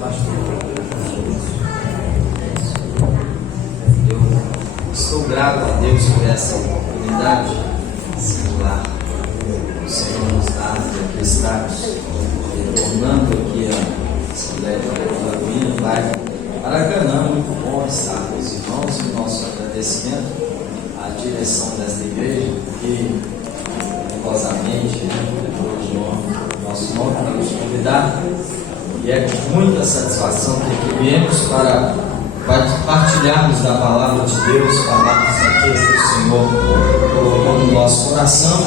Eu estou grato a Deus por essa oportunidade singular. O Senhor nos dá de aqui estarmos retornando aqui a Assembleia da Lagoinha, Pai. Paracanã, muito bom estar com os irmãos e o nosso agradecimento à direção desta igreja, que rigorosamente, hoje o nosso nome para nos convidar, e é com muita satisfação que aqui viemos para partilharmos da palavra de Deus, falarmos daquilo que o Senhor colocou no nosso coração.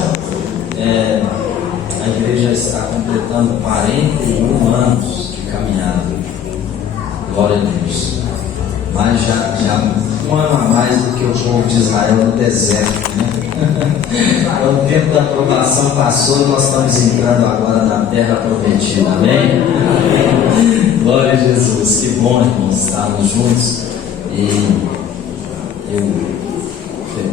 A igreja está completando 41 anos de caminhada. Glória a Deus. Mas já um ano a mais do que o povo de Israel no deserto, né? O tempo da provação passou, nós estamos entrando agora na terra prometida. Amém? Glória a Jesus. Que bom, irmãos, estarmos juntos. E eu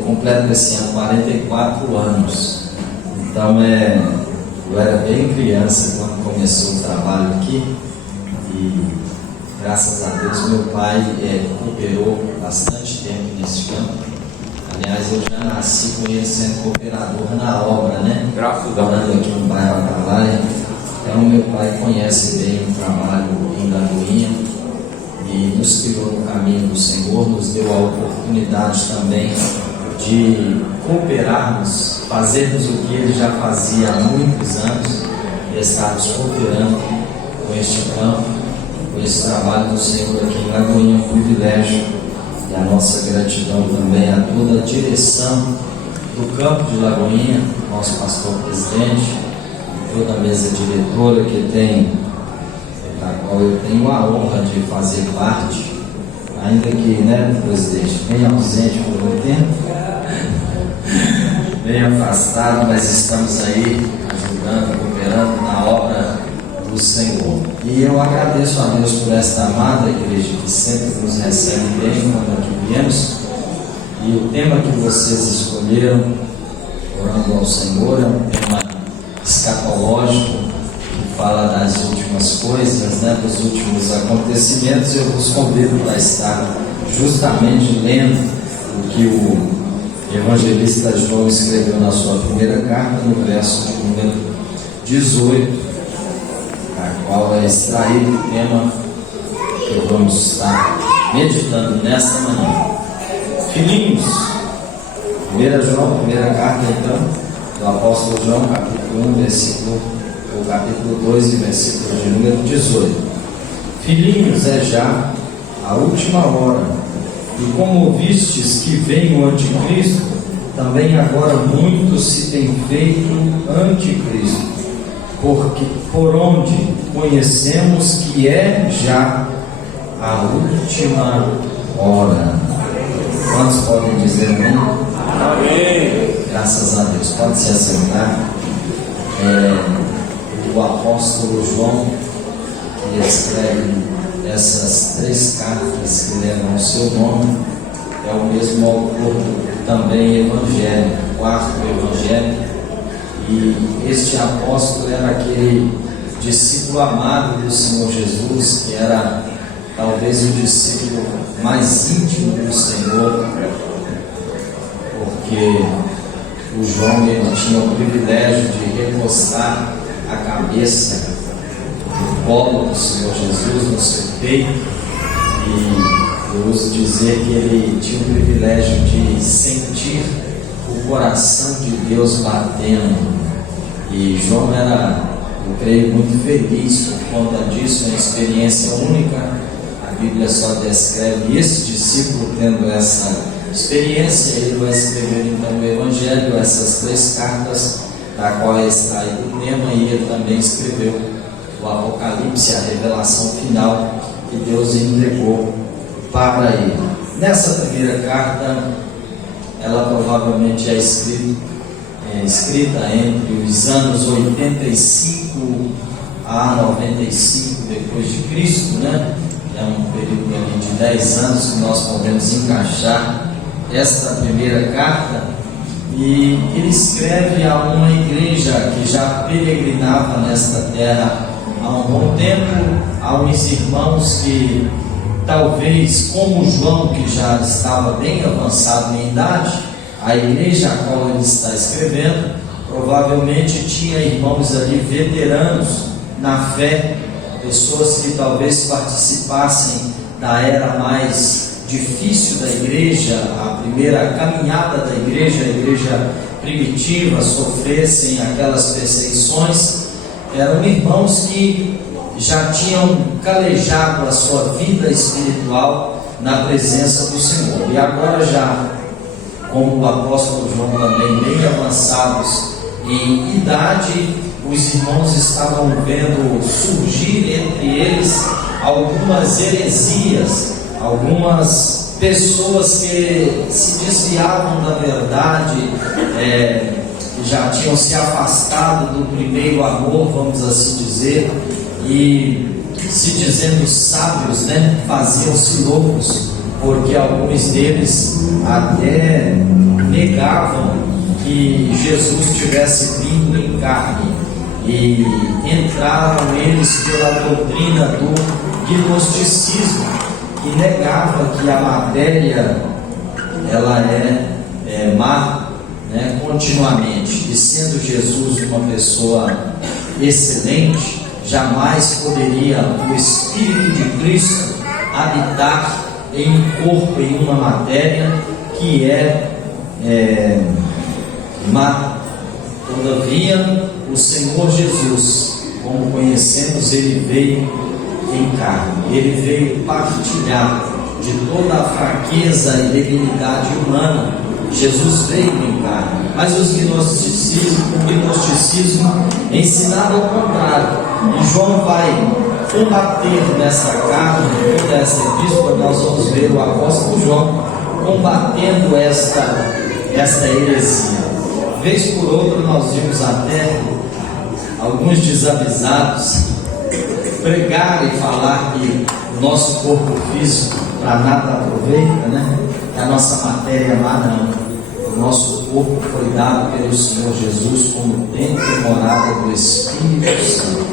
completo esse ano 44 anos. Então eu era bem criança quando começou o trabalho aqui. E graças a Deus meu pai cooperou bastante tempo nesse campo. Aliás, eu já nasci com ele sendo cooperador na obra, né? Graças a Morando aqui no bairro Calai. Então meu pai conhece bem o trabalho em Lagoinha e nos criou no caminho do Senhor, nos deu a oportunidade também de cooperarmos, fazermos o que ele já fazia há muitos anos, e estarmos cooperando com este campo, com esse trabalho do Senhor aqui em Lagoinha. É um privilégio. E a nossa gratidão também a toda a direção do campo de Lagoinha, nosso pastor presidente, toda a mesa diretora da qual eu tenho a honra de fazer parte, ainda que, né, presidente, bem ausente por um tempo, bem afastado, mas estamos aí ajudando, cooperando na obra do Senhor. E eu agradeço a Deus por esta amada igreja que sempre nos recebe bem quando aqui viemos. E o tema que vocês escolheram, orando ao Senhor, é um tema escatológico, que fala das últimas coisas, né, dos últimos acontecimentos. Eu vos convido para estar justamente lendo o que o evangelista João escreveu na sua primeira carta, no verso de número 18, a qual é extraído o tema que vamos estar meditando nesta manhã. Filhinhos, 1 João, primeira carta então, do apóstolo João, capítulo 1, capítulo 2 e versículo de número 18. Filhinhos, é já a última hora, e como ouvistes que vem o anticristo, também agora muitos se têm feito anticristo, porque por onde conhecemos que é já a última hora. Quantos podem dizer amém? Amém. Graças a Deus. Pode se assentar. O apóstolo João, que escreve essas 3 cartas que levam o seu nome, é o mesmo autor também Evangelho, o 4º Evangelho. E este apóstolo era aquele discípulo amado do Senhor Jesus, que era talvez o discípulo mais íntimo do Senhor, porque o João ele tinha o privilégio de recostar a cabeça no colo do Senhor Jesus, no seu peito, e eu uso dizer que ele tinha o privilégio de sentir o coração de Deus batendo. E João era, eu creio, muito feliz por conta disso, uma experiência única. A Bíblia só descreve esse discípulo tendo essa experiência. Ele vai escrever então o Evangelho, essas 3 cartas, da qual é extraído o tema, e ele também escreveu o Apocalipse, a revelação final que Deus entregou para ele. Nessa primeira carta, ela provavelmente é escrita entre os anos 85 a 95 depois de Cristo, né? É um período ali de 10 anos que nós podemos encaixar esta primeira carta. E ele escreve a uma igreja que já peregrinava nesta terra há há um bom tempo, há uns irmãos que talvez, como João, que já estava bem avançado em idade, a igreja a qual ele está escrevendo, provavelmente tinha irmãos ali veteranos na fé, pessoas que talvez participassem da era mais difícil da igreja, a primeira caminhada da igreja, a igreja primitiva, sofressem aquelas perseguições. Eram irmãos que já tinham calejado a sua vida espiritual na presença do Senhor, e agora já, como o apóstolo João também, bem avançados em idade, os irmãos estavam vendo surgir entre eles algumas heresias, algumas pessoas que se desviavam da verdade, que já tinham se afastado do primeiro amor, vamos assim dizer, e se dizendo sábios, faziam-se loucos, porque alguns deles até negavam que Jesus tivesse vindo em carne, e entraram eles pela doutrina do gnosticismo, que negava que a matéria ela é má, continuamente, e sendo Jesus uma pessoa excelente, jamais poderia o Espírito de Cristo habitar em um corpo, em uma matéria que é má. Todavia, o Senhor Jesus, como conhecemos, ele veio em carne, ele veio partilhar de toda a fraqueza e debilidade humana. Jesus veio em carne, mas o gnosticismo ensinava o contrário, e João vai combater nessa carta, toda essa epístola. Nós vamos ver o apóstolo João combatendo esta heresia. Vez por outra nós vimos até alguns desavisados pregar e falar que o nosso corpo físico para nada aproveita, que a nossa matéria má não. O nosso corpo foi dado pelo Senhor Jesus como templo e morada do Espírito Santo.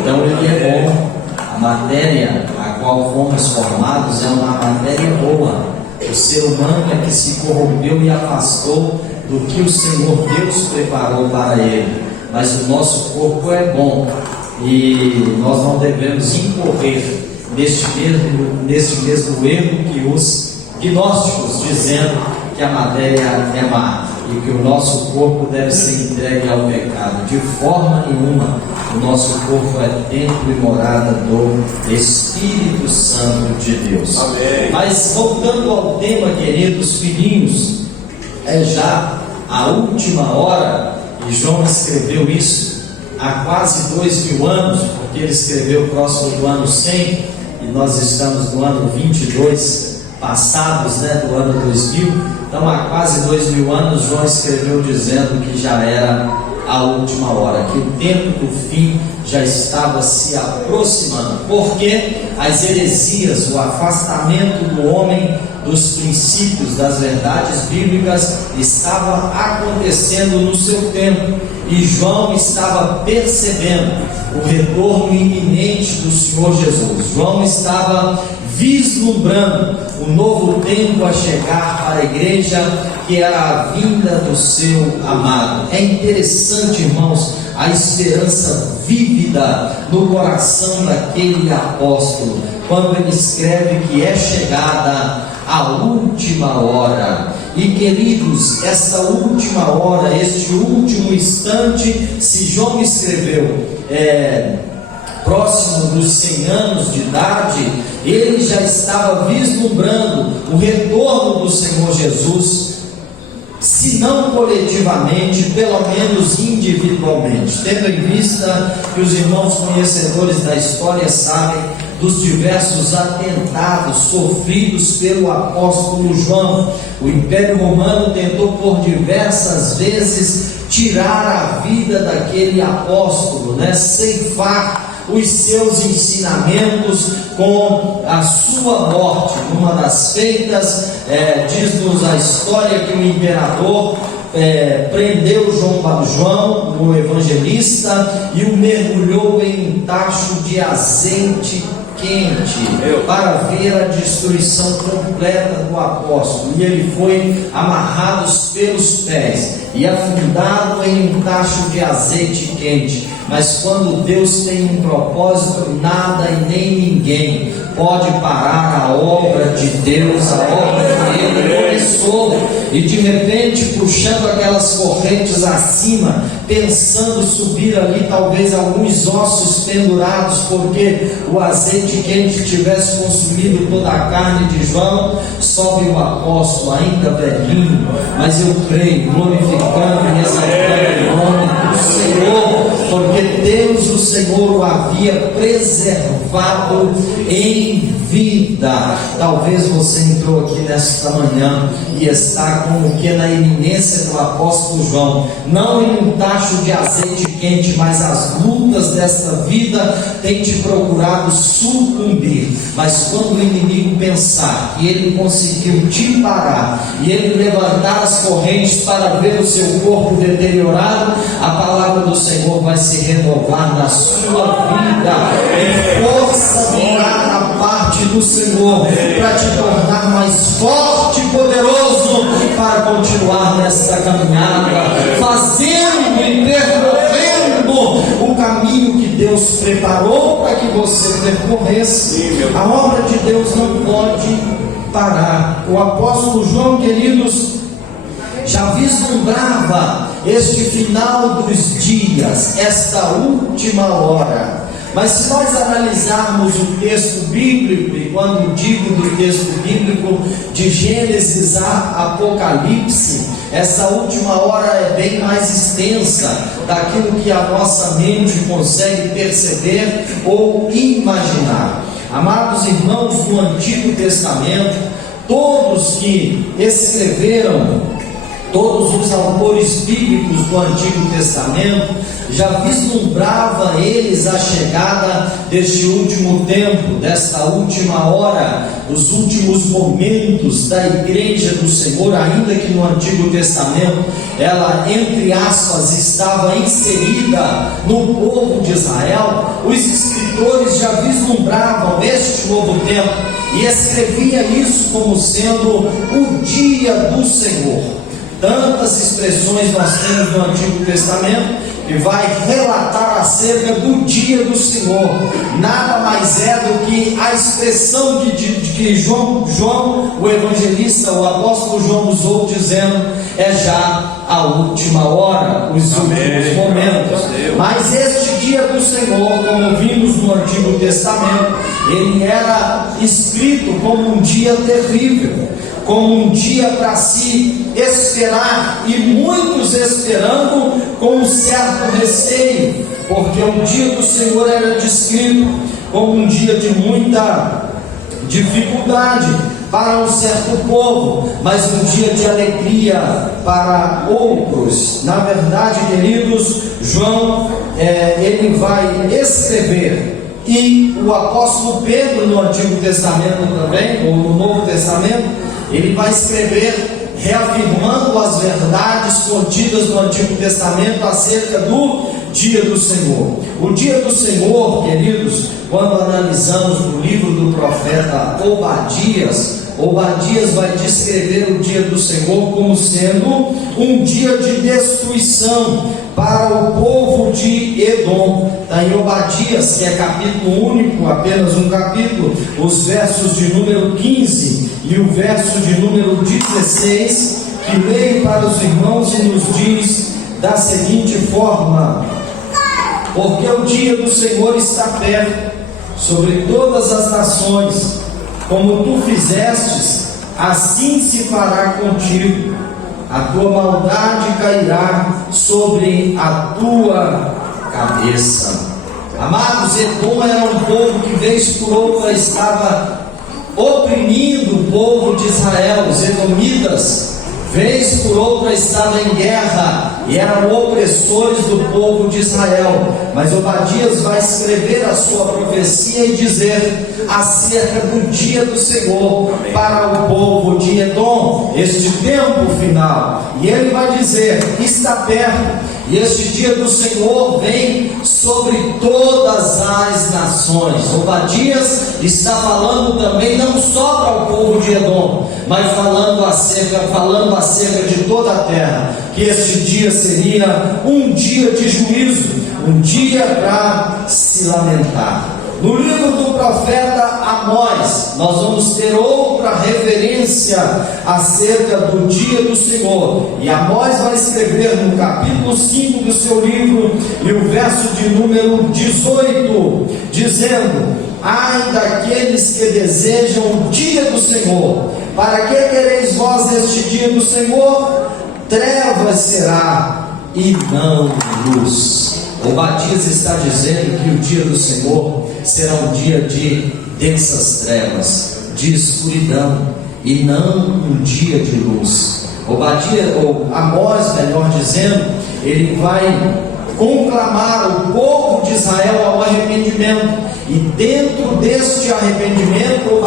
Então ele é bom. A matéria a qual fomos formados é uma matéria boa. O ser humano é que se corrompeu e afastou do que o Senhor Deus preparou para ele. Mas o nosso corpo é bom, e nós não devemos incorrer neste mesmo erro que os gnósticos, dizendo que a matéria é má e que o nosso corpo deve ser entregue ao pecado. De forma nenhuma. O nosso corpo é templo e morada do Espírito Santo de Deus. Amém. Mas voltando ao tema, queridos filhinhos, é já a última hora, e João escreveu isso há quase 2000 anos, porque ele escreveu próximo do ano 100, e nós estamos no ano 22 passados, do ano 2000. Então há quase 2000 anos João escreveu dizendo que já era a última hora, que o tempo do fim já estava se aproximando, porque as heresias, o afastamento do homem dos princípios, das verdades bíblicas, estava acontecendo no seu tempo, e João estava percebendo o retorno iminente do Senhor Jesus. João estava vislumbrando o novo tempo a chegar para a igreja, que era a vinda do seu amado. É interessante, irmãos, a esperança vívida no coração daquele apóstolo, quando ele escreve que é chegada a última hora. E queridos, essa última hora, este último instante, se João escreveu próximo dos 100 anos de idade, ele já estava vislumbrando o retorno do Senhor Jesus, se não coletivamente, pelo menos individualmente, tendo em vista que os irmãos conhecedores da história sabem dos diversos atentados sofridos pelo apóstolo João. O Império Romano tentou por diversas vezes tirar a vida daquele apóstolo, ceifar os seus ensinamentos com a sua morte. Numa das feitas, diz-nos a história que o imperador prendeu João, o evangelista, e o mergulhou em um tacho de azeite quente para ver a destruição completa do apóstolo. E ele foi amarrado pelos pés e afundado em um tacho de azeite quente. Mas quando Deus tem um propósito, nada e nem ninguém pode parar a obra de Deus, a obra que Ele começou. E de repente, puxando aquelas correntes acima, pensando subir ali talvez alguns ossos pendurados, porque o azeite quente tivesse consumido toda a carne de João, sobe o apóstolo ainda velhinho, mas eu creio, glorificando e exaltando o nome do Senhor, porque Deus, o Senhor, o havia preservado em vida. Talvez você entrou aqui nesta manhã e está como que na iminência do apóstolo João, não em um tacho de azeite quente, mas as lutas desta vida têm te procurado sucumbir. Mas quando o inimigo pensar que ele conseguiu te parar e ele levantar as correntes para ver o seu corpo deteriorado, a palavra do Senhor vai se renovar na sua vida em força virá da parte do Senhor para te tornar mais forte e poderoso para continuar nessa caminhada, fazendo e percorrendo o caminho que Deus preparou para que você percorresse. A obra de Deus não pode parar. O apóstolo João, queridos, já vislumbrava este final dos dias, esta última hora. Mas se nós analisarmos o texto bíblico, e quando digo do texto bíblico de Gênesis a Apocalipse, essa última hora é bem mais extensa daquilo que a nossa mente consegue perceber ou imaginar. Amados irmãos do Antigo Testamento, todos que escreveram, todos os autores bíblicos do Antigo Testamento já vislumbrava eles a chegada deste último tempo, desta última hora, os últimos momentos da igreja do Senhor, ainda que no Antigo Testamento ela, entre aspas, estava inserida no povo de Israel. Os escritores já vislumbravam este novo tempo e escrevia isso como sendo o dia do Senhor. Tantas expressões nós temos no Antigo Testamento que vai relatar acerca do dia do Senhor. Nada mais é do que a expressão que João, o evangelista, o apóstolo João usou, dizendo: é já a última hora, os últimos momentos. Mas este dia do Senhor, como vimos no Antigo Testamento, ele era escrito como um dia terrível, como um dia para se esperar, e muitos esperando com um certo receio, porque o dia do Senhor era descrito como um dia de muita dificuldade para um certo povo, mas um dia de alegria para outros. Na verdade, queridos, João, ele vai escrever, e o apóstolo Pedro no Antigo Testamento também, ou no Novo Testamento, ele vai escrever reafirmando as verdades contidas no Antigo Testamento acerca do dia do Senhor. O dia do Senhor, queridos, quando analisamos no livro do profeta Obadias vai descrever o dia do Senhor como sendo um dia de destruição para o povo de Edom. Está em Obadias, que é capítulo único, apenas um capítulo, os versos de número 15 e o verso de número 16, que leio para os irmãos e nos diz da seguinte forma: porque o dia do Senhor está perto sobre todas as nações, como tu fizestes, assim se fará contigo, a tua maldade cairá sobre a tua cabeça. Amados, Edom era um povo que vez por outra estava oprimindo o povo de Israel. Os edomitas vez por outra estava em guerra e eram opressores do povo de Israel. Mas Obadias vai escrever a sua profecia e dizer acerca do dia do Senhor para o povo de Edom, este tempo final. E ele vai dizer: está perto. E este dia do Senhor vem sobre todas as nações. Obadias está falando também não só para o povo de Edom, mas falando acerca de toda a terra, que este dia seria um dia de juízo, um dia para se lamentar. No livro do profeta Amós, nós vamos ter outra referência acerca do dia do Senhor. E Amós vai escrever no capítulo 5 do seu livro, e o verso de número 18, dizendo: ai daqueles que desejam o dia do Senhor. Para que quereis vós este dia do Senhor? Trevas será e não luz. Obadias está dizendo que o dia do Senhor será um dia de densas trevas, de escuridão, e não um dia de luz. Amós, melhor dizendo, ele vai conclamar o povo de Israel ao arrependimento, e dentro deste arrependimento,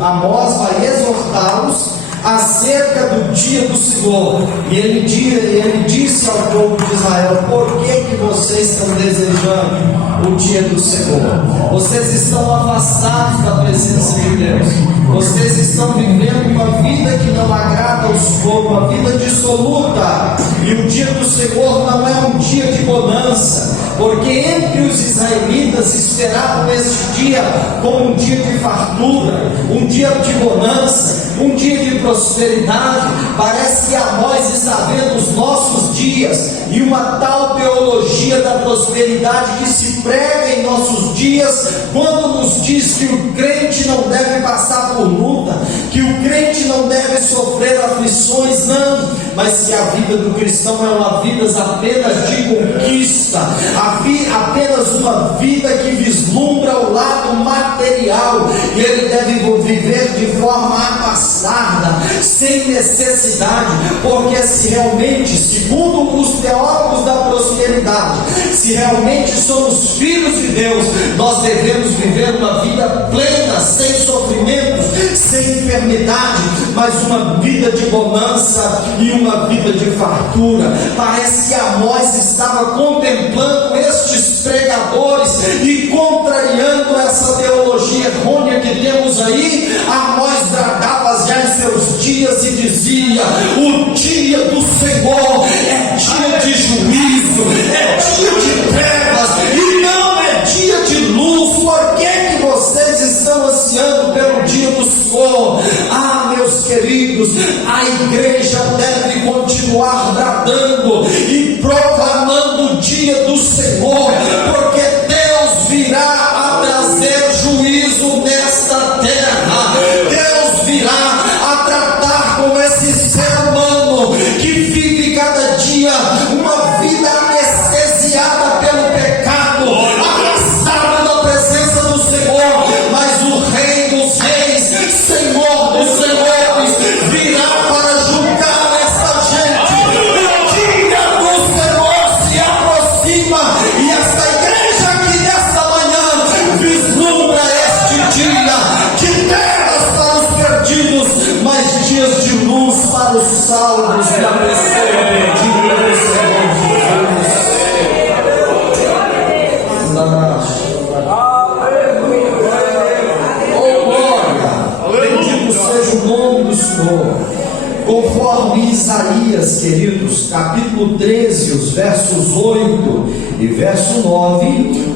Amós vai exortá-los acerca do dia do Senhor. E ele disse ao povo de Israel: por que vocês estão desejando o dia do Senhor? Vocês estão afastados da presença de Deus, vocês estão vivendo uma vida que não agrada ao Senhor, uma vida dissoluta. E o dia do Senhor não é um dia de bonança, porque entre os israelitas esperavam este dia como um dia de fartura, um dia de bonança, um dia de prosperidade. Parece que Amós está vendo os nossos dias e uma tal teologia da prosperidade que se prega em nossos dias, quando nos diz que o crente não deve passar por luta, que o crente não deve sofrer aflições, não, mas que a vida do cristão é uma vida apenas de conquista, apenas uma vida que vislumbra o lado material, e ele deve viver de forma abastada, sem necessidade, porque se realmente, segundo os teólogos da prosperidade, se realmente somos filhos de Deus, nós devemos viver uma vida plena, sem sofrimentos, sem enfermidade, mas uma vida de bonança e uma vida de fartura. Parece que Amós estava contemplando estes pregadores e contrariando essa teologia errônea que temos aí. Amós bradava já em seus dias e dizia: o dia do Senhor é dia de juízo, é dia de trevas e não é dia de luz. Por que vocês estão ansiando pelo dia do Senhor? Ah, meus queridos, a igreja deve continuar bradando e proclamando o dia do Senhor, porque Deus virá a trazer juízo nesta terra. Deus virá a tratar com esse ser humano que vive cada dia uma vida anestesiada pelo pecado, afastado da presença do Senhor. Mas o Rei dos Reis, Senhor dos Senhores, virá para julgar essa gente. O dia do Senhor se aproxima, e esta igreja aqui nesta manhã vislumbra este dia de trevas para os perdidos, mas dias de luz para os salvos da pessoa perdida do Senhor Jesus. Oh glória, bendito seja o nome do Senhor. Conforme Isaías, queridos, capítulo 13, os versos 8 e verso 9,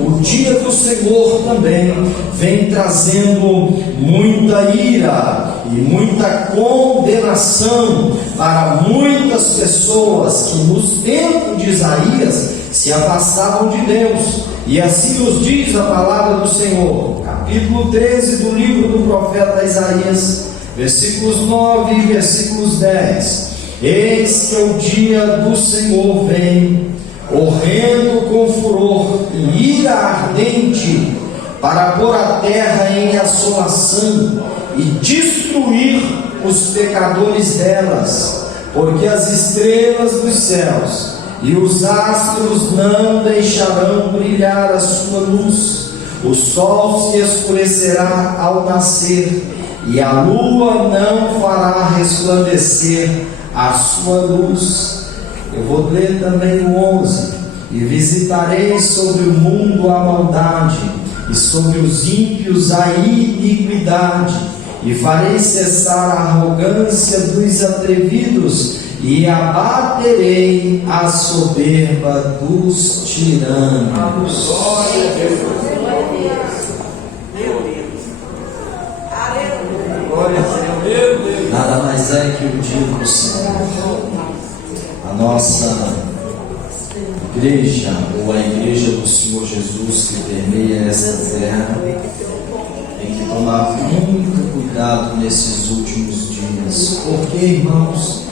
o dia do Senhor também vem trazendo muita ira e muita condenação para muitas pessoas que nos tempos de Isaías se afastavam de Deus. E assim nos diz a palavra do Senhor, capítulo 13 do livro do profeta Isaías, versículos 9 e versículos 10. Eis que o dia do Senhor vem, horrendo com furor e ira ardente, para pôr a terra em assolação e destruir os pecadores delas, porque as estrelas dos céus e os astros não deixarão brilhar a sua luz. O sol se escurecerá ao nascer, e a lua não fará resplandecer a sua luz. Eu vou ler também o 11. E visitarei sobre o mundo a maldade, e sobre os ímpios a iniquidade, e farei cessar a arrogância dos atrevidos, e abaterei a soberba dos tiranos. Nada mais é que o dia do Senhor. A nossa igreja, ou a igreja do Senhor Jesus que permeia esta terra, tem que tomar muito cuidado nesses últimos dias, porque, irmãos,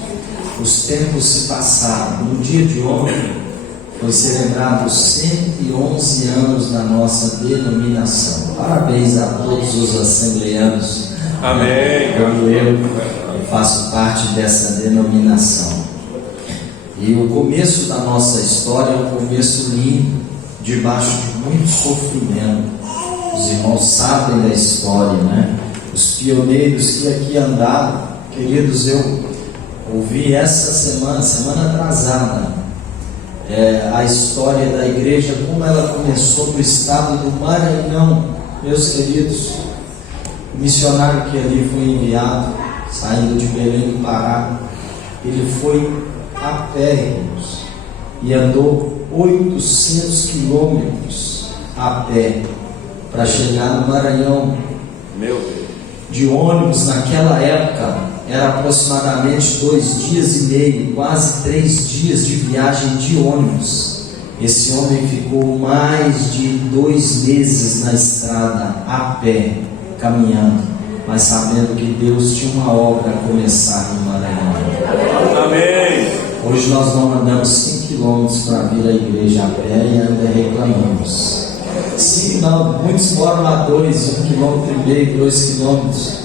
os tempos se passaram. No dia de ontem foi celebrado 111 anos da nossa denominação. Parabéns a todos os assembleanos. Amém. Como eu faço parte dessa denominação. E o começo da nossa história é um começo lindo, debaixo de muito sofrimento. Os irmãos sabem da história, né? Os pioneiros que aqui andaram, queridos, eu ouvi essa semana atrasada, a história da igreja, como ela começou no estado do Maranhão. Meus queridos, o missionário que ali foi enviado, saindo de Belém do Pará, ele foi a pé, irmãos, e andou 800 quilômetros a pé para chegar no Maranhão. Meu Deus. De ônibus naquela época era aproximadamente 2 dias e meio, quase 3 dias de viagem de ônibus. Esse homem ficou mais de 2 meses na estrada a pé, caminhando, mas sabendo que Deus tinha uma obra a começar no Maranhão. Amém. Hoje nós não andamos 5 quilômetros para vir à igreja a pé e ainda reclamamos. 5 não, muitos moram a 2, 1,5 km, 2 quilômetros.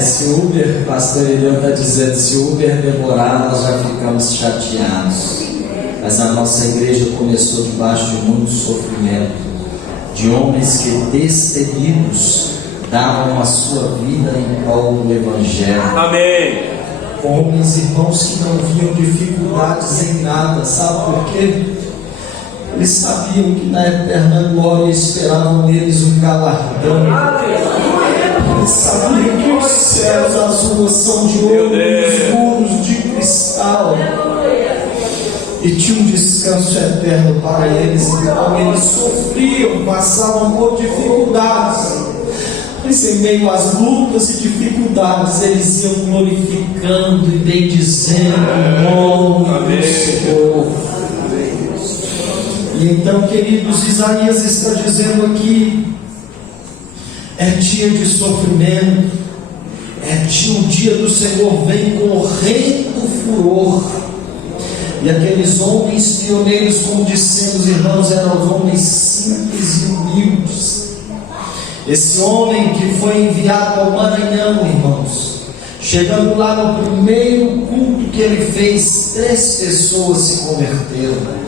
Se o Uber, pastor Elião está dizendo, se o Uber demorar, nós já ficamos chateados. Mas a nossa igreja começou debaixo de muito sofrimento, de homens que destemidos davam a sua vida em prol do Evangelho. Amém. Homens, irmãos, que não viam dificuldades em nada. Sabe por quê? Eles sabiam que na eterna glória esperavam neles um galardão. Eles sabiam que os céus, as ruas são de ouro, os muros de cristal, e tinha um descanso eterno para eles. Então eles sofriam, passavam por dificuldades, mas em meio às lutas e dificuldades eles iam glorificando e bendizendo o nome do Senhor. E então, queridos, Isaías está dizendo aqui: é dia de sofrimento, o dia do Senhor vem com horrendo furor. E aqueles homens pioneiros, como dissemos, irmãos, eram os homens simples e humildes. Esse homem que foi enviado ao Maranhão, irmãos, chegando lá no primeiro culto que ele fez, 3 pessoas se converteram.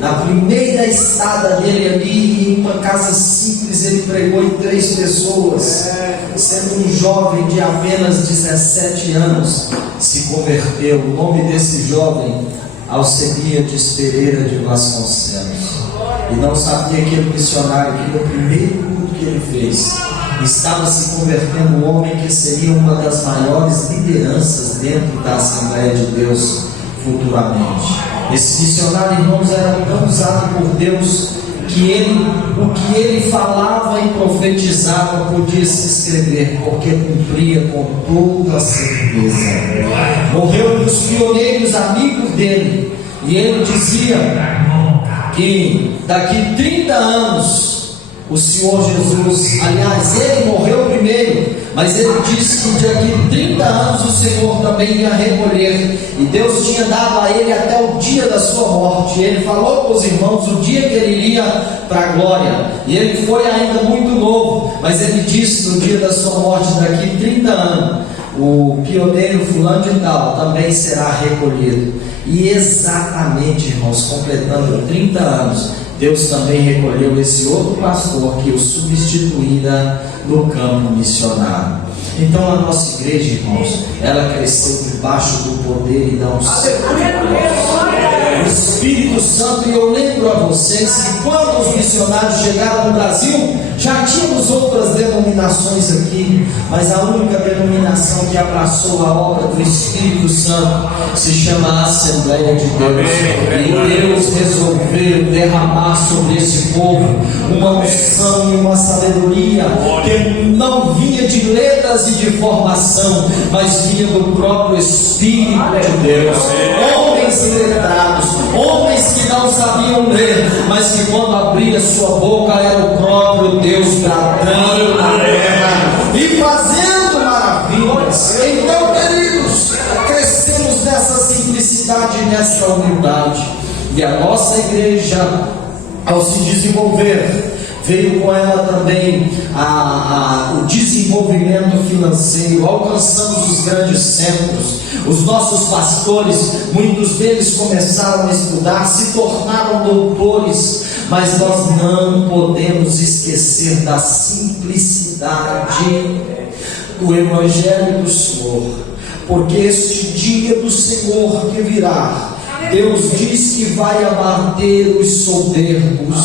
Na primeira estada dele ali, em uma casa simples, ele pregou em 3 pessoas. Sendo um jovem de apenas 17 anos, se converteu. O nome desse jovem, Alcebiades Pereira de Vasconcelos. E não sabia que aquele missionário, que no primeiro culto que ele fez, estava se convertendo um homem que seria uma das maiores lideranças dentro da Assembleia de Deus futuramente. Esse missionário, irmãos, era tão usado por Deus que o que ele falava e profetizava podia se escrever, porque cumpria com toda a certeza. Morreu um dos pioneiros amigos dele, e ele dizia que daqui 30 anos o Senhor Jesus, aliás, ele morreu primeiro, mas ele disse que daqui 30 anos o Senhor também ia recolher, e Deus tinha dado a ele até o dia da sua morte. E ele falou com os irmãos o dia que ele iria para a glória, e ele foi ainda muito novo, mas ele disse no dia da sua morte: daqui 30 anos o pioneiro fulano de tal também será recolhido. E exatamente, irmãos, completando 30 anos, Deus também recolheu esse outro pastor que o substituíra no campo missionário. Então a nossa igreja, irmãos, ela cresceu debaixo do poder e da unção do Espírito Santo. E eu lembro a vocês que quando os missionários chegaram no Brasil, já tínhamos outras denominações aqui, mas a única denominação que abraçou a obra do Espírito Santo se chama Assembleia de Deus. E Deus resolveu derramar sobre esse povo uma unção e uma sabedoria que não vinha de letras e de formação, mas vinha do próprio Espírito de Deus. Homens iletrados, homens que não sabiam ler, mas que quando abria sua boca era o próprio Deus bradando na terra e fazendo maravilhas. Então, queridos, crescemos nessa simplicidade, nessa humildade, e a nossa igreja, ao se desenvolver, veio com ela também o desenvolvimento financeiro. Alcançamos os grandes centros. Os nossos pastores, muitos deles começaram a estudar, se tornaram doutores, mas nós não podemos esquecer da simplicidade do Evangelho do Senhor, porque este dia do Senhor que virá, Deus diz que vai abater os soberbos.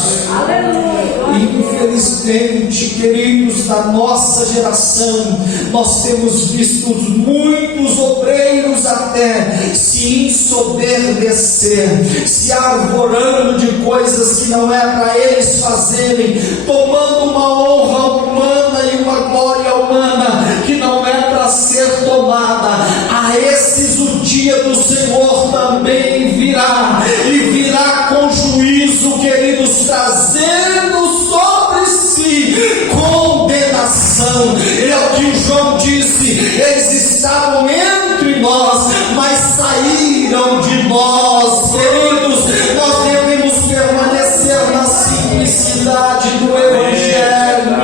E infelizmente, queridos, na nossa geração, nós temos visto muitos obreiros até se ensoberbecer, se arvorando de coisas que não é para eles fazerem, tomando uma honra humana e uma glória humana que não é para ser tomada. A esses o dia do Senhor também virá, e virá com juízo, queridos, trazendo sobre si condenação. É o que João disse: eles estavam entre nós, mas saíram de nós. Queridos, nós devemos permanecer na simplicidade do Evangelho,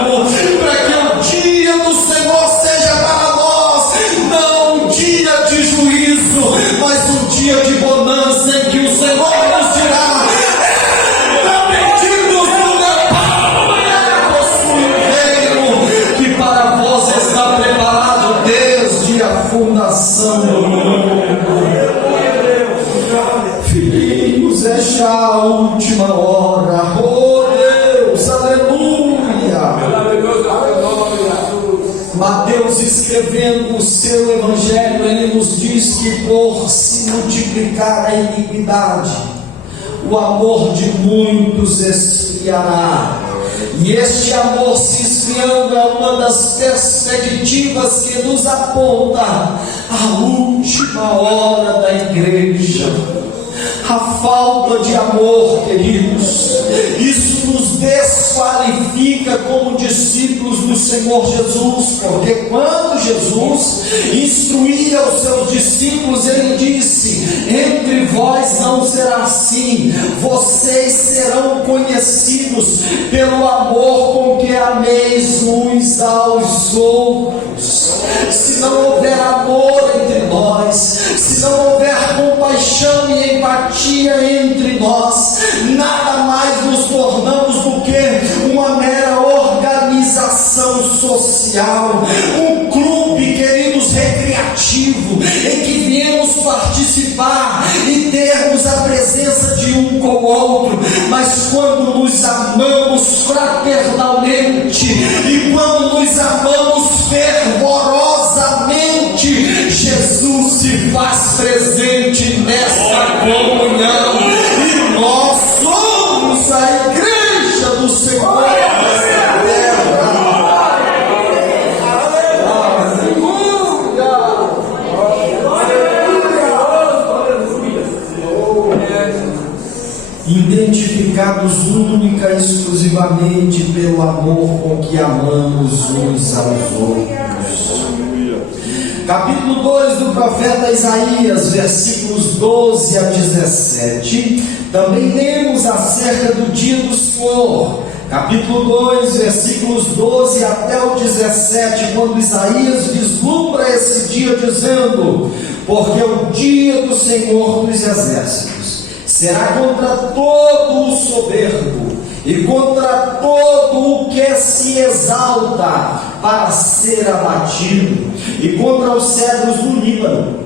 para que o dia do Senhor seja para nós não um dia de juízo, mas um dia de bonança, em que o Senhor nos dirá: bendito do meu Pai, possui um reino que para vós está preparado desde a fundação do mundo. Filhinhos, é já a última hora. Oh Deus, aleluia. Mateus, escrevendo o seu evangelho, ele nos diz que por se multiplicar a iniquidade, o amor de muitos esfriará. E este amor se esfriando é uma das perspectivas que nos aponta a última hora da igreja. A falta de amor, queridos, isso nos desqualifica como discípulos do Senhor Jesus, porque quando Jesus instruía os seus discípulos, ele disse: entre vós não será assim, vocês serão conhecidos pelo amor com que ameis uns aos outros. Se não houver amor entre nós, se não houver compaixão e empatia entre nós, nada mais nos tornamos do que uma mera organização social, um clube, queridos, recreativo, em que viemos participar e termos a presença de um com o outro. Mas quando nos amamos fraternalmente e quando nos amamos fervorosamente, Jesus se faz presente nessa comunhão, e nós somos a igreja do Senhor. Identificado guiados única e exclusivamente pelo amor com que amamos uns aos outros. Capítulo 2 do profeta Isaías, versículos 12 a 17, também lemos acerca do dia do Senhor. Capítulo 2, versículos 12 até o 17, quando Isaías vislumbra esse dia dizendo: porque o dia do Senhor dos exércitos será contra todo o soberbo e contra todo o que se exalta para ser abatido, e contra os cedros do Líbano,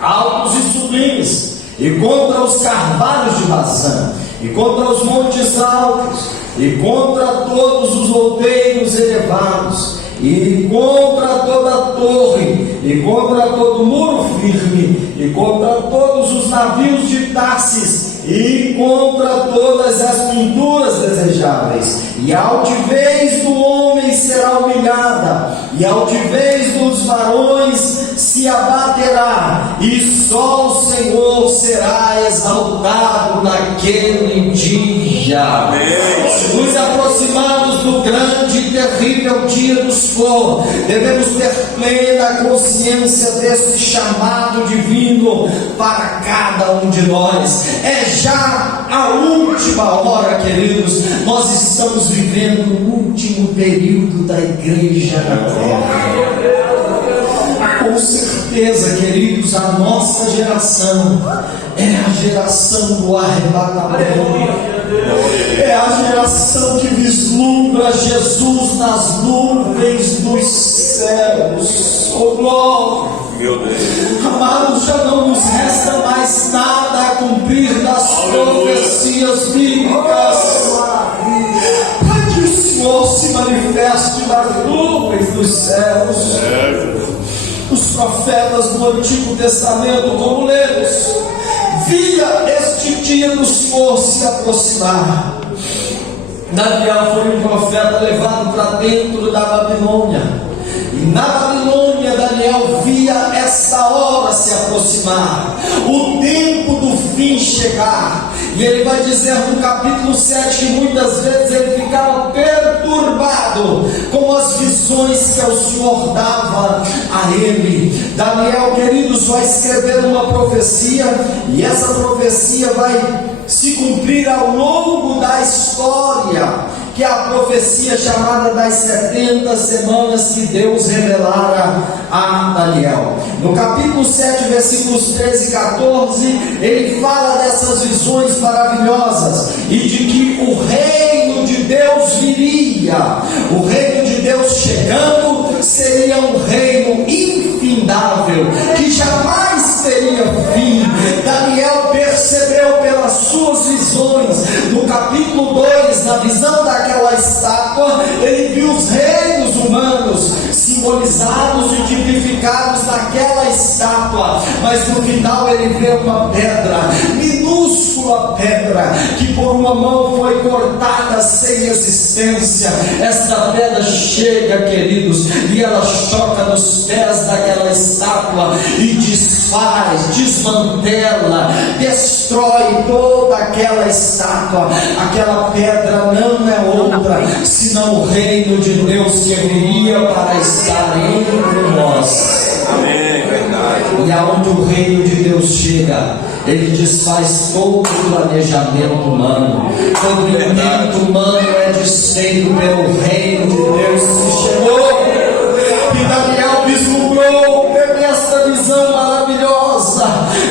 altos e sublimes, e contra os carvalhos de Bazã, e contra os montes altos, e contra todos os outeiros elevados, e contra toda a torre, e contra todo muro firme, e contra todos os navios de Tarsis, e contra todas as pinturas desejáveis. E a altivez do homem será humilhada, e a altivez dos varões se abaterá, e só o Senhor será exaltado naquele dia. Amém. Nos aproximamos do grande e terrível dia do Senhor. Devemos ter plena consciência desse chamado divino para cada um de nós. É já a última hora, queridos. Nós estamos vivendo o último período da igreja na terra. Com certeza, queridos, a nossa geração é a geração do arrebatamento. É a geração que vislumbra Jesus nas nuvens dos céus. Oh glória! Meu Deus. Amados, já não nos resta mais nada a cumprir das profecias bíblicas, para que o Senhor se manifeste nas nuvens dos céus. Os profetas do Antigo Testamento, como lemos, via este dia do Senhor se aproximar. Daniel foi um profeta levado para dentro da Babilônia, e na Babilônia Daniel via essa hora se aproximar, o tempo do fim chegar. E ele vai dizer no capítulo 7 que muitas vezes ele ficava perturbado com as visões que o Senhor dava a ele. Daniel, queridos, vai escrever uma profecia, e essa profecia vai se cumprir ao longo da história, que é a profecia chamada das 70 semanas que Deus revelara a Daniel. No capítulo 7, versículos 13 e 14, ele fala dessas visões maravilhosas e de que o reino de Deus viria. O reino de Deus chegando seria um reino infindável, que jamais teria fim. Daniel percebeu pelas suas visões, no capítulo 2, na visão daquela estátua, ele viu os reinos humanos simbolizados e tipificados naquela estátua, mas no final ele vê uma pedra, minúscula pedra, que por uma mão foi cortada sem existência. Esta pedra chega, queridos, e ela choca nos pés daquela estátua e desfaz, desmantela, destrói toda aquela estátua. Aquela pedra não é outra senão o reino de Deus que viria para estar entre nós. Amém, verdade. E aonde o reino de Deus chega, ele desfaz todo o planejamento humano. Todo intento humano é desfeito pelo reino de Deus que chegou. E Daniel vislumbrou esta visão maravilhosa,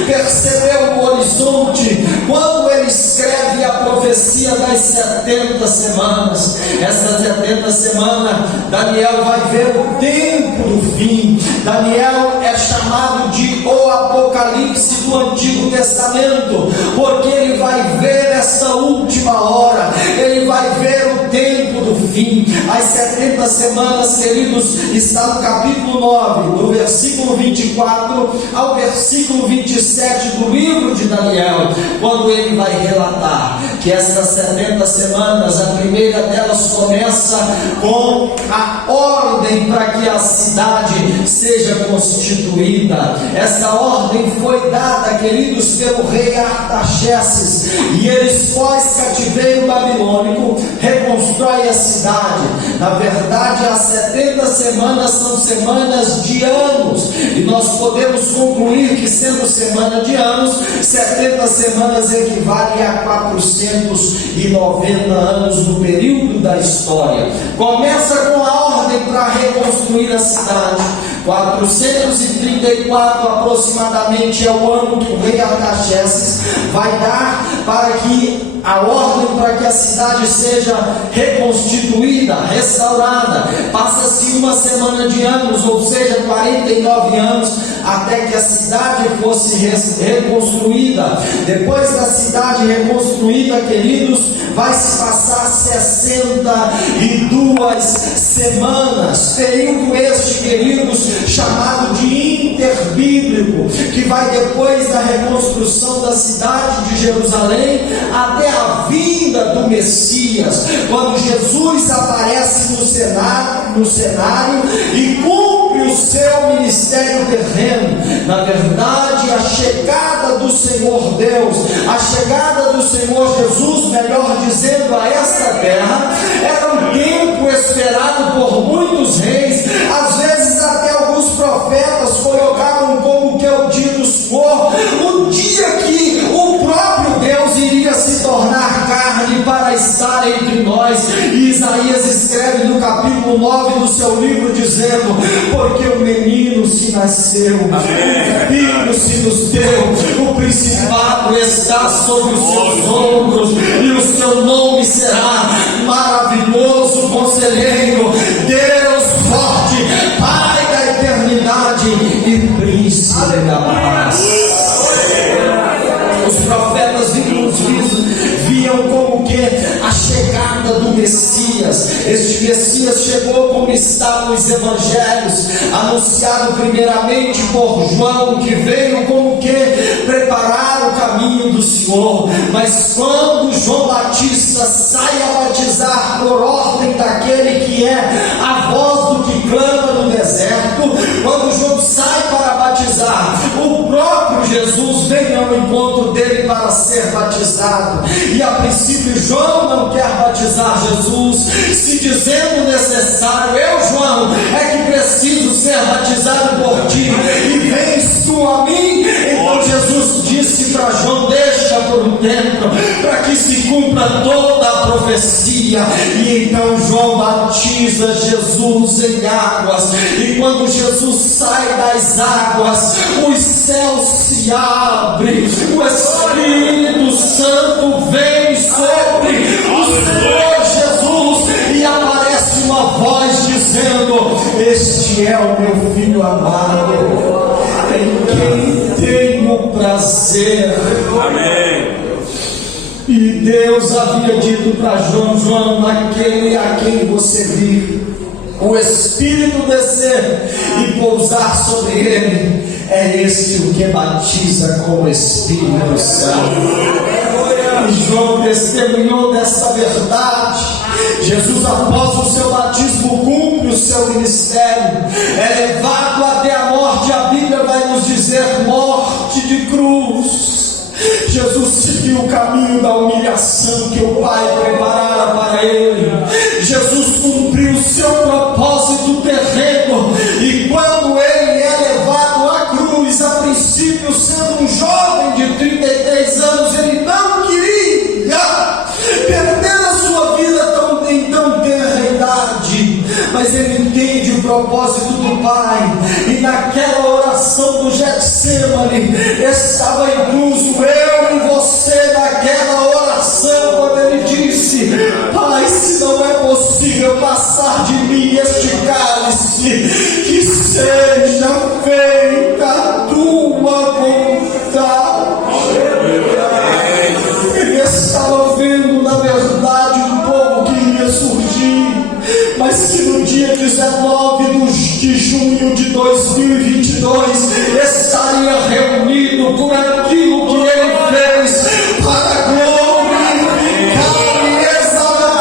percebeu o horizonte quando ele escreve a profecia das 70 semanas. Essas 70 semanas, Daniel vai ver o tempo do fim. Daniel é chamado de o Apocalipse do Antigo Testamento, porque ele vai ver essa última hora, ele vai ver o tempo do fim. As 70 semanas, queridos, está no capítulo 9, do versículo 24 ao versículo 27 do livro de Daniel, quando ele vai relatar que essas 70 semanas, a primeira delas começa com a ordem para que a cidade seja constituída. Esta ordem foi dada, queridos, pelo rei Artaxerxes, e eles, pós cativeiro babilônico, reconstrói a cidade. Na verdade, as 70 semanas são semanas de anos, e nós podemos concluir que, sendo semana de anos, 70 semanas equivalem a 490 anos no período da história. Começa com a ordem para reconstruir a cidade. 434 aproximadamente é o ano que o rei Artaxerxes vai dar para que a ordem para que a cidade seja reconstituída, restaurada. Passa-se uma semana de anos, ou seja, 49 anos, até que a cidade fosse reconstruída. Depois da cidade reconstruída, queridos, vai se passar 62 semanas, período este, queridos, chamado de interbíblico, que vai depois da reconstrução da cidade de Jerusalém até a vinda do Messias, quando Jesus aparece no cenário e cumpre o seu ministério terreno. Na verdade, a chegada do Senhor Deus, a chegada do Senhor Jesus, melhor dizendo, a esta terra, era um tempo esperado por muitos reis. Às vezes até alguns profetas colocavam como que o dia do Senhor, o dia que o próprio Deus iria se tornar carne para estar entre nós. E Isaías escreve no capítulo 9 do seu livro, dizendo: porque o menino se nasceu, o filho se nos deu, o principado está sobre os seus ombros, e o seu nome será Maravilhoso Conselheiro, Deus Forte, Pai da Eternidade e Príncipe da Paz. Os profetas viam como que a chegada do Messias. Este Messias chegou como está nos evangelhos, anunciado primeiramente por João, que veio como que preparar o caminho do Senhor. Mas quando João Batista sai a batizar por ordem daquele que é a voz do que clama no deserto, quando João sai para batizar, o próprio Jesus vem ao encontro dele para ser batizado. E a princípio João não quer batizar Jesus, se dizendo necessário: eu, João, é que preciso ser batizado por ti, e vens tu a mim. Então Jesus disse para João: deixa por um tempo, para que se cumpra toda a profecia. E então João batiza Jesus em águas, e quando Jesus sai das águas, os céus se abrem, o Espírito Santo vem sobre o Senhor Jesus, e aparece uma voz dizendo: este é o meu Filho amado, em quem tenho prazer. Amém. E Deus havia dito para João: João, aquele a quem você vir o Espírito descer e pousar sobre ele, é esse o que batiza com o Espírito Santo. E João testemunhou desta verdade. Jesus, após o seu batismo, cumpre o seu ministério, é levado até a morte. A Bíblia vai nos dizer: morte de cruz. Jesus seguiu o caminho da humilhação que o Pai preparara para ele. Jesus cumpriu o seu propósito terreno, e quando ele é levado à cruz, a princípio sendo um jovem de 33 anos, ele não queria perder a sua vida em tão tenra idade, mas ele entende o propósito do Pai, e naquela oração do Getsemane estava incluso eu e você naquela oração, quando ele disse: Pai, se não é possível passar de mim este cálice, que seja feita a tua vontade. Ele estava vendo, na verdade, um povo que iria surgir, mas que no dia 19 de junho de 2022 estaria reunido por aquilo que ele fez para glorificar e exaltar.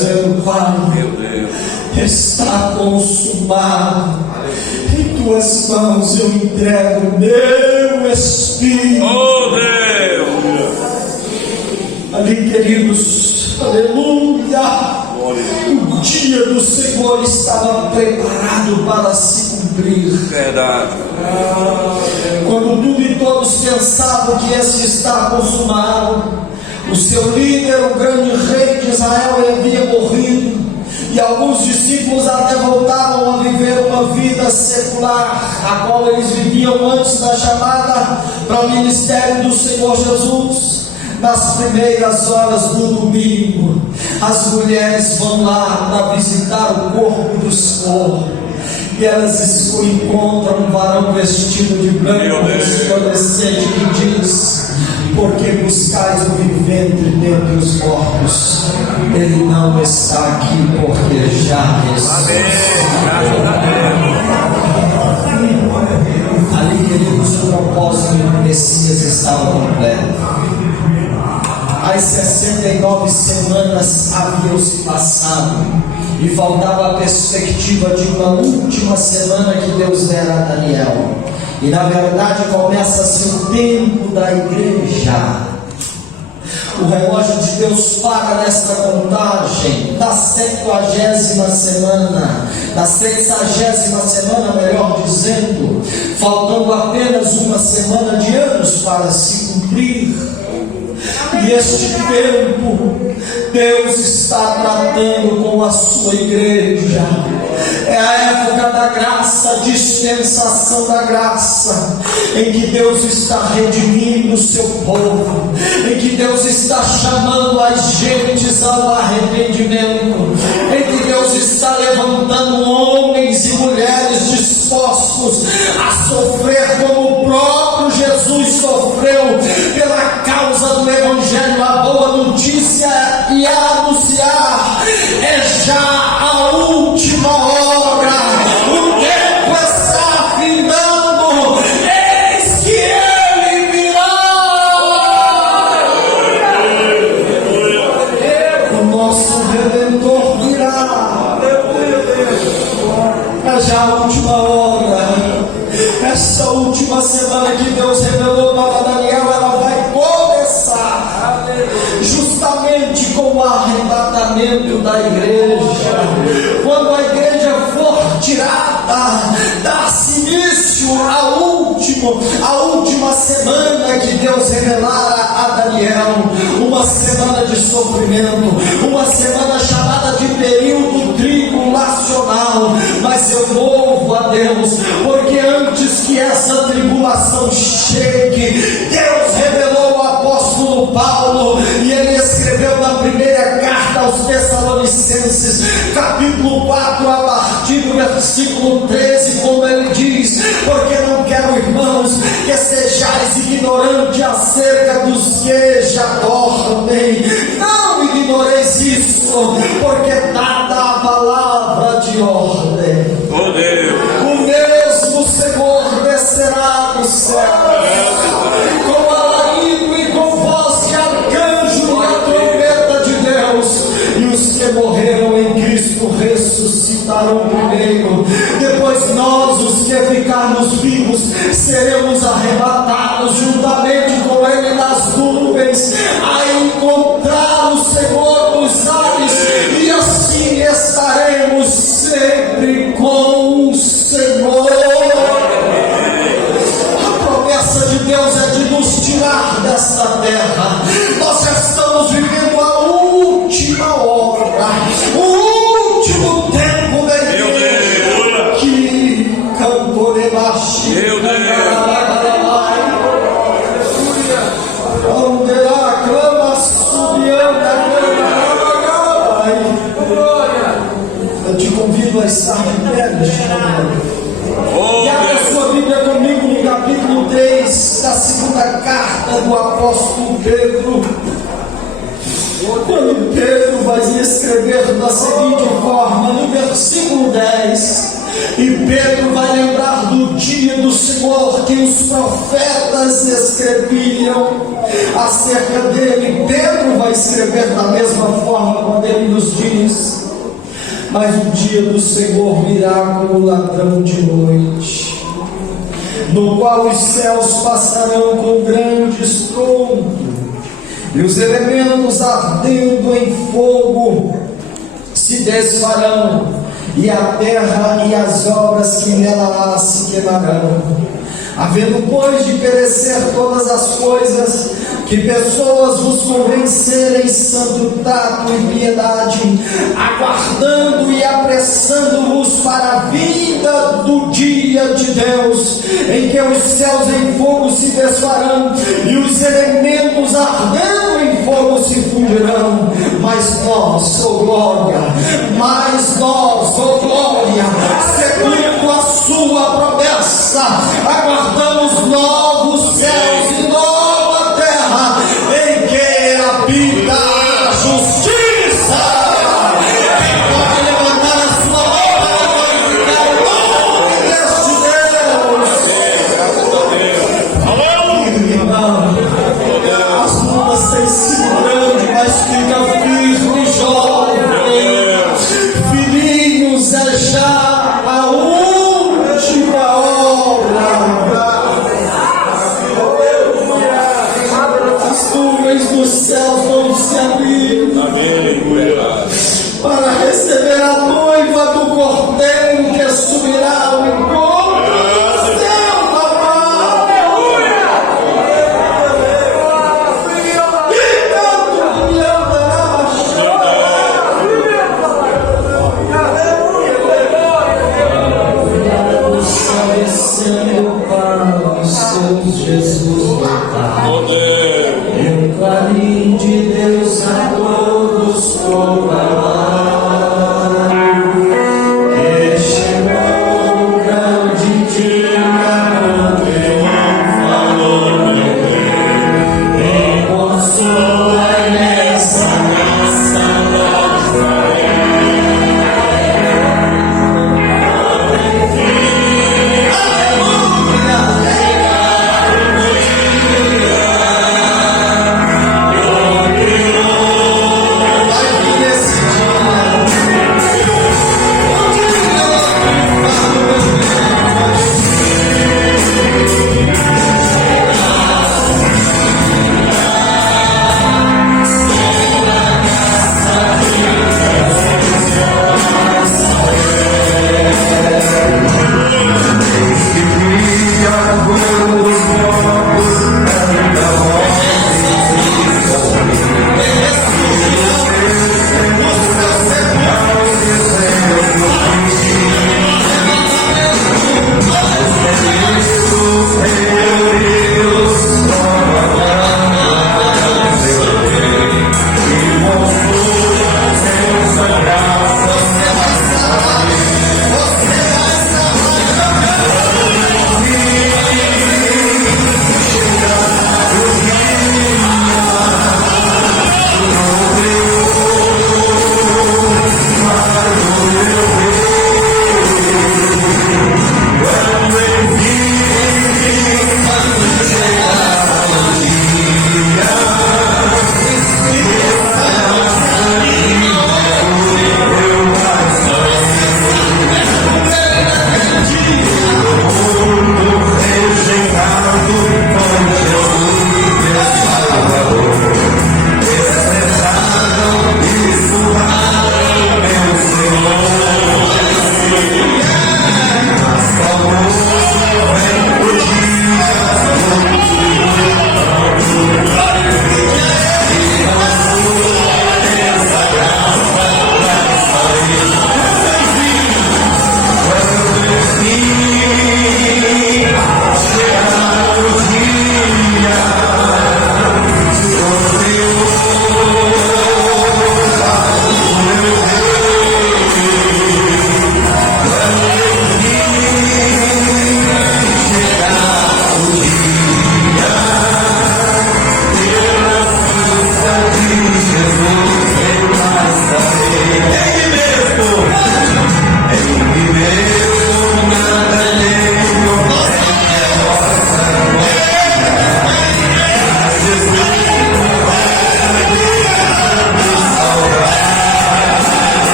dizendo: Pai, Meu Deus. está consumado. Em tuas mãos eu entrego meu espírito. Oh Deus. Ali, queridos, aleluia. O dia do Senhor estava preparado para se cumprir. Verdade. Quando tudo e todos pensavam que este está consumado, o seu líder, o grande rei de Israel, havia morrido, e alguns discípulos até voltavam a viver uma vida secular, a qual eles viviam antes da chamada para o ministério do Senhor Jesus. Nas primeiras horas do domingo, as mulheres vão lá para visitar o corpo do Senhor, e elas encontram um varão vestido de branco, resplandecente, que diz: porque buscais o vivente dentre os mortos? Ele não está aqui, porque já ressuscitou. Ali, queridos, o propósito do Messias estava completo. As 69 semanas haviam se passado, e faltava a perspectiva de uma última semana que Deus dera a Daniel. E na verdade começa-se o tempo da igreja. O relógio de Deus para nesta contagem da 70ª semana, da 60ª semana, melhor dizendo, faltando apenas uma semana de anos para se cumprir. E este tempo, Deus está tratando com a sua igreja. É a época da graça, a dispensação da graça, em que Deus está redimindo o seu povo, em que Deus está chamando as gentes ao arrependimento, em que Deus está levantando homens e mulheres dispostos a sofrer como o próprio Jesus sofreu pela causa do Evangelho, a boa notícia, e a anunciar: é já a última hora, o tempo está findando, eis que ele virá, o nosso Redentor virá. É já a última hora. Esta última semana que Deus revelou para Daniel, ela vai começar justamente com o arrebatamento da igreja. Quando a igreja for tirada, dá-se início à última semana que Deus revelara a Daniel, uma semana de sofrimento, uma semana chamada de período tribulacional. Mas eu louvo a Deus, porque antes que essa tribulação chegue, Deus revelou ao apóstolo Paulo, e ele escreveu na primeira carta aos Tessalonicenses, capítulo 4, a partir do versículo 13, como ele diz: porque não quero, irmãos, que sejais ignorantes acerca dos que já dormem. Não ignoreis isso, porque dada a palavra de ordem, Oh Deus. o mesmo Senhor descerá do céu com alarido e com voz de arcanjo e a trombeta de Deus, e os que morreram em Cristo ressuscitarão primeiro. Depois nós, os que ficarmos vivos, seremos arrebatados juntamente com ele nas nuvens, a encontrar o Senhor nos ares, e assim estaremos sempre com o Senhor. A promessa de Deus é de nos tirar desta terra. Nós já estamos vivendo a última hora, o último tempo da igreja, que cantou debaixo. Meu Deus. Eu te convido a estar de pé neste momento. Oh E abra Deus. sua Bíblia comigo no capítulo 3 da segunda carta do apóstolo Pedro. Quando Pedro vai escrever da seguinte forma, no versículo 10, e Pedro vai lembrar do dia do Senhor esplendor que os profetas escreviam acerca dele. Pedro vai escrever da mesma forma quando ele nos diz: mas o dia do Senhor virá como ladrão de noite, no qual os céus passarão com grande estrondo, e os elementos ardendo em fogo se desfarão, e a terra e as obras que nela há se queimarão. Havendo, pois, de perecer todas as coisas, que pessoas vos convencerem santo tato e piedade, aguardando e apressando-vos para a vinda do dia de Deus, em que os céus em fogo se desfarão e os elementos ardendo em fogo se fundirão. Mas nós, ó glória, segundo a sua promessa, aguardamos novos céus e nova terra, em que habita a justiça. Quem pode levantar a sua mão para glorificar o nome deste Deus? Irmão, as lutas têm sido grandes, mas fica firme, jovem. Filhinhos, é já a última hora. As nuvens dos céus vão se abrir para receber a noiva do Cordeiro que subirá ao encontro